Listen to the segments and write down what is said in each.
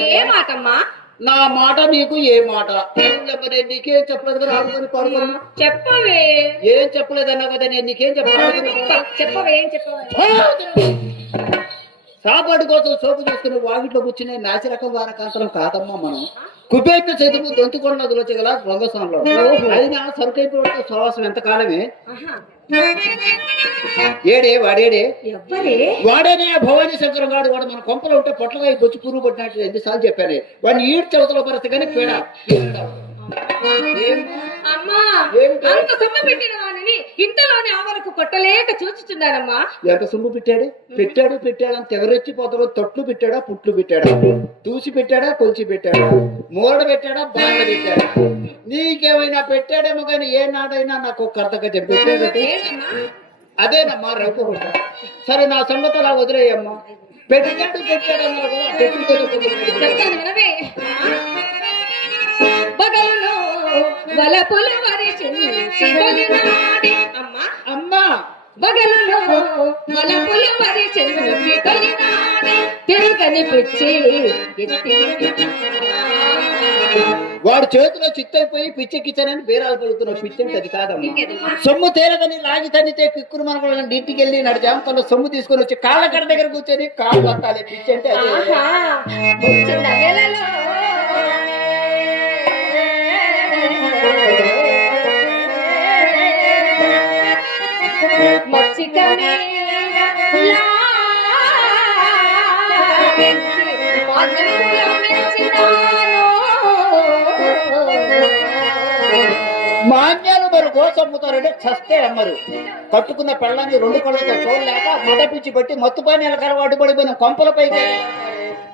ఏ మాటమ్మా? నా మాట నీకు ఏ మాట? నీకేం చెప్పలేదు కదా, ఆడుకొని పడుకోమ్మా. చెప్పవే. ఏం చెప్పలేదన్నా కదా, నేను నీకేం చెప్పలేదు. చెప్పవే, ఏం చెప్పవే? సాపాటు కోసం సోపు చేసుకుని వాకిట్లో కూర్చునే నాసిరకం వారకాంతరం కాదమ్మా మనం. కుబేట్ల చేతులు దొంతుకొండ నదులు వచ్చగల రంగస్థానంలో అయినా సరుకైపోవడంతో సువాసం ఎంతకాలమే. ఏడే వాడేడే? వాడేనే భవానీ శంకరం గాడు. వాడు మన కొంపలో ఉంటే పొట్లగా బొచ్చు పురుగు పట్టినట్టు ఎన్నిసార్లు చెప్పాను. వాడిని ఈడ్ చవతలో పరిస్థితి కానీ పేడ ఇంతలోనే ఆవరకు కొట్టలేక చూచుచున్నానమ్మా. ఎంత సొమ్ము పెట్టాడు పెట్టాడు పెట్టాడు అంత ఎవరెచ్చిపోతాడో. తొట్లు పెట్టాడా, పుట్లు పెట్టాడా, తూసి పెట్టాడా, కొలిచి పెట్టాడా, మూరడ పెట్టాడా, బాండ పెట్టాడా? నీకేమైనా పెట్టాడేమో కానీ ఏ నాడైనా నాకు కర్తగా చెప్పాడు. అదేనమ్మా రఘు. సరే నా సంగతి అలా వదిలేయమ్మా. పెట్టాడు పెట్టాడన్నా కూడా అమ్మా బగలలో వలపుల వరి చెంచి తొలినాడే తిరుగని పిచ్చి. వాడు చేతిలో చిత్తైపోయి పిచ్చెక్కిచ్చానని బేరాలు పలుకుతున్న పిచ్చంటే అది కాదమ్మా. సొమ్ము తేలదని లాగి తన్నితే కిక్కురు మన ఇంటికి వెళ్ళి నడిచాంతలో సొమ్ము తీసుకొని వచ్చి కాళ్ళ కడ దగ్గర కూర్చొని కాళ్ళు పట్టాలి. పిచ్చంటే మాన్యాలు మరి కోసం అమ్ముతారంటే చస్తే అమ్మరు. కట్టుకున్న పెళ్ళాన్ని రెండు కళ్ళతో చూడలేక మదపిచ్చి బట్టి మత్తు పానీయాల కలవాటు పడిపోయిన కొంపలపై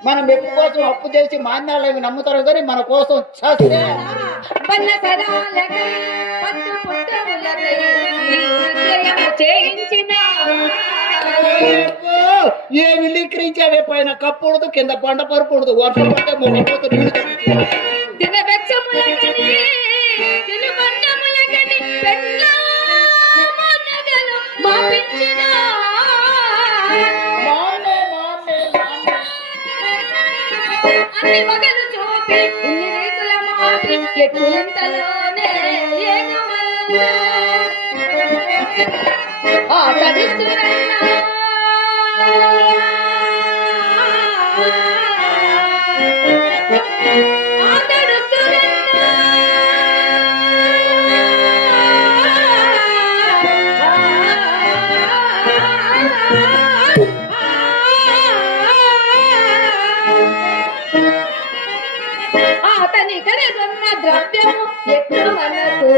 మనం ఎప్పు కోసం అప్పు చేసి మాన్యాలు అవి నమ్ముతారు కానీ మన కోసం చస్తే. ఏమి లీకరించావే? పైన కప్పుడదు, కింద పంట పరుపుడదు, వర్షం పడితే మొక్కపోతే నీళ్ళు అతని కనుగొన్న ద్రవ్యము ఎట్లు మనకు